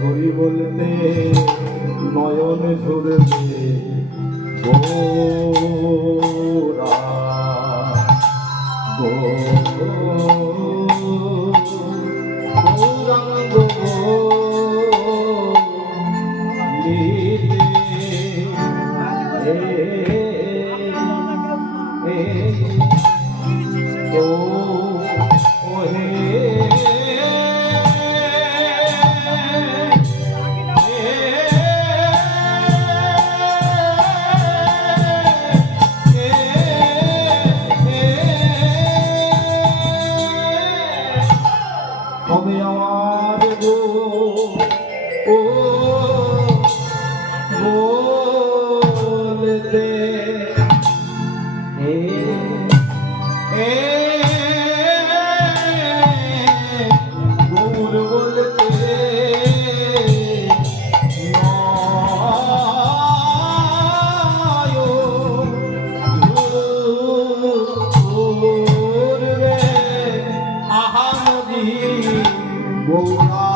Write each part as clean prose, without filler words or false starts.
হরি বলতে নয়ন ঝরবে গোরা গৌরাঙ্গ হবে আমার গো ও বলতে গৌর বলতে গৌরা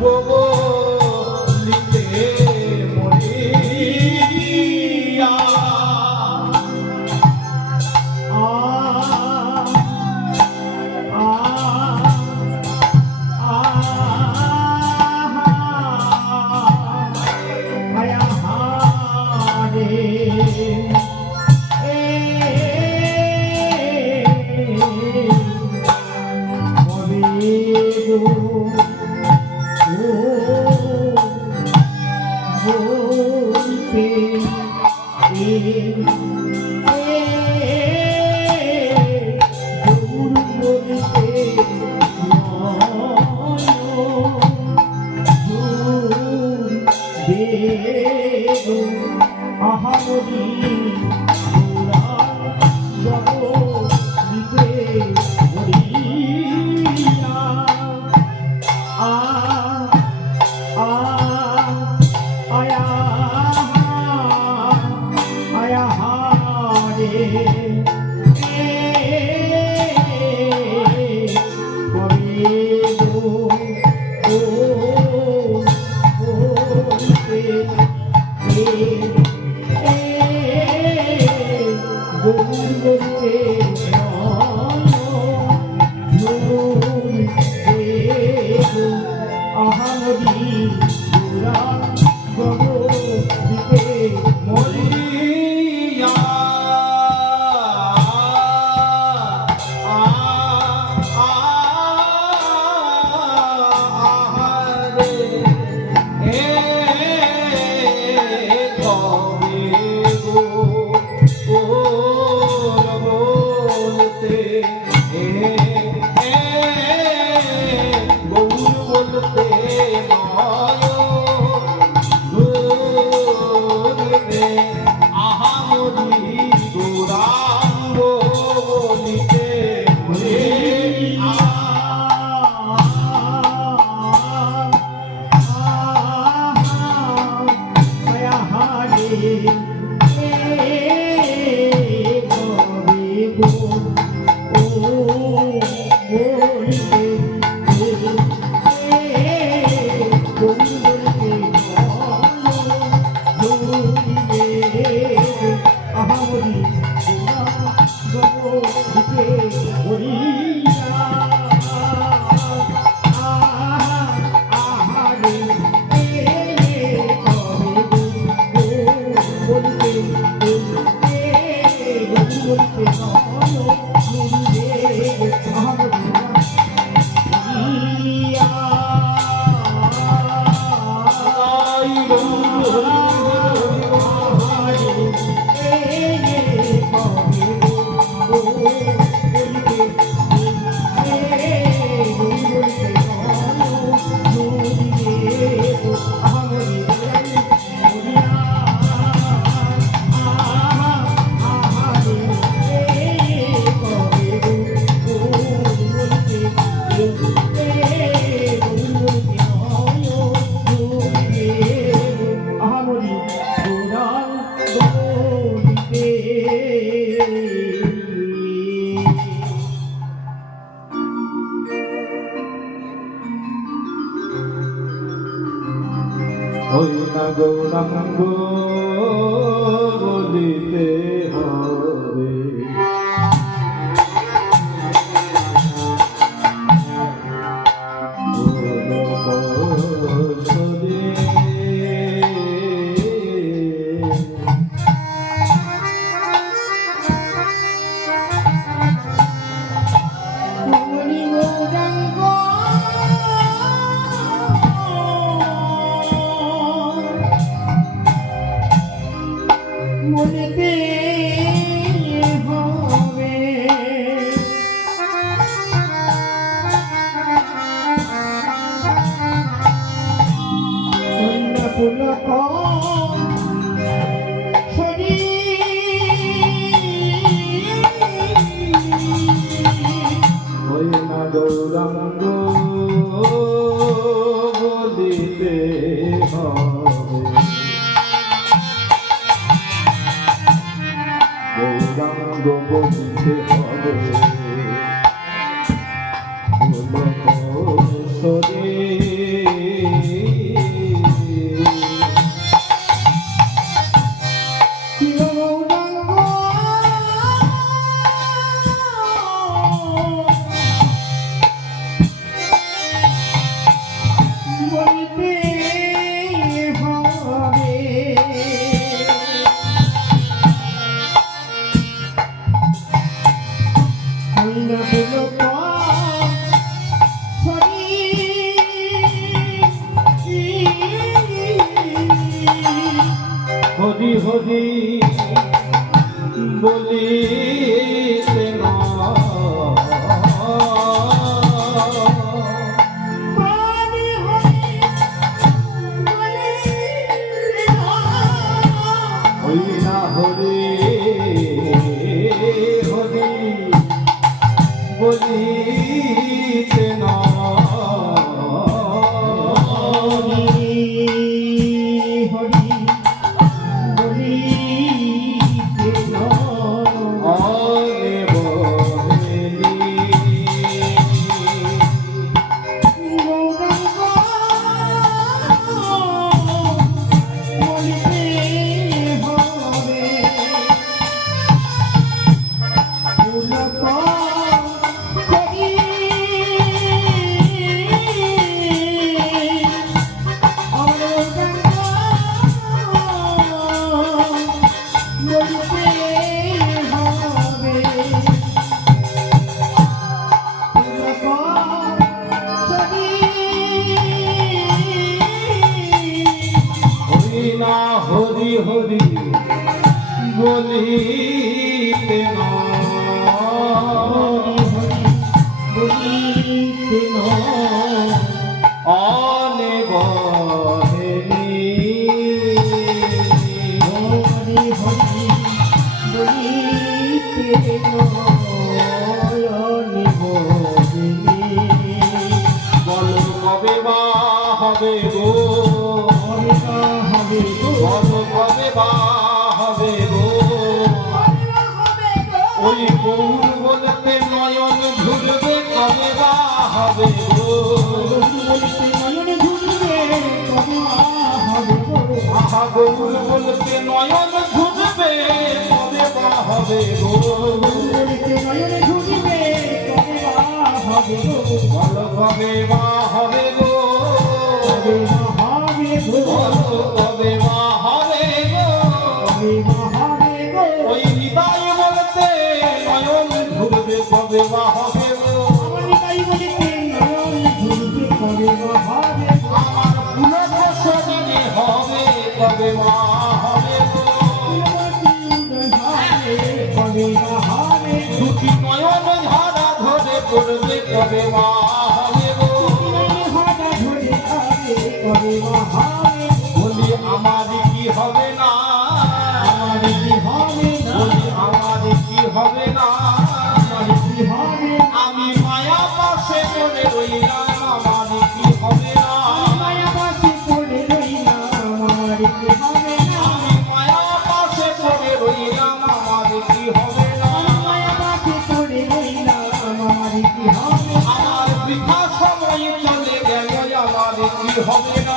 গোবলিতে মরিয়া Oh ওই না গৌরাঙ্গ বলিতে হবে বলিতে হবে কন্যা পুলক ওই না গৌরাঙ্গ বলিতে হবে গৌরাঙ্গ বলিতে হবে হরি হরি বলিতে না ওই না হরি হরি বলিতে না হরি হরি বলিতে না অনে বহেনি হরি হরি বলিতে নয়নি বল কবে বা হবে গো বল কবে বা হবে গো ওই গৌর বলতে নয়ন ঘুরবে কবে বা হবে গো আহা গৌর বলতে নয়ন ঘুরবে কবে বা হবে গো বল কবে বা হবে গো বল কবে বা হবে গো ওই হৃদয় বলতে নয়ন ঘুরবে কবে বা হবে গো আমার পুলক শরীরে হবে কবে বা হবে গো দুটি নয়ন ধারা ধরে পড়বে কবে বা হবে গো বলি আমার কি হবে না বলি আমার কি হবে না আমি মায়া পাশে পড়ে রইলাম আমার কি হবে না আমি মায়া পাশে পড়ে রইলাম আমার কি হবে না আমার বৃথা সময় চলে গেল আমার কি হবে না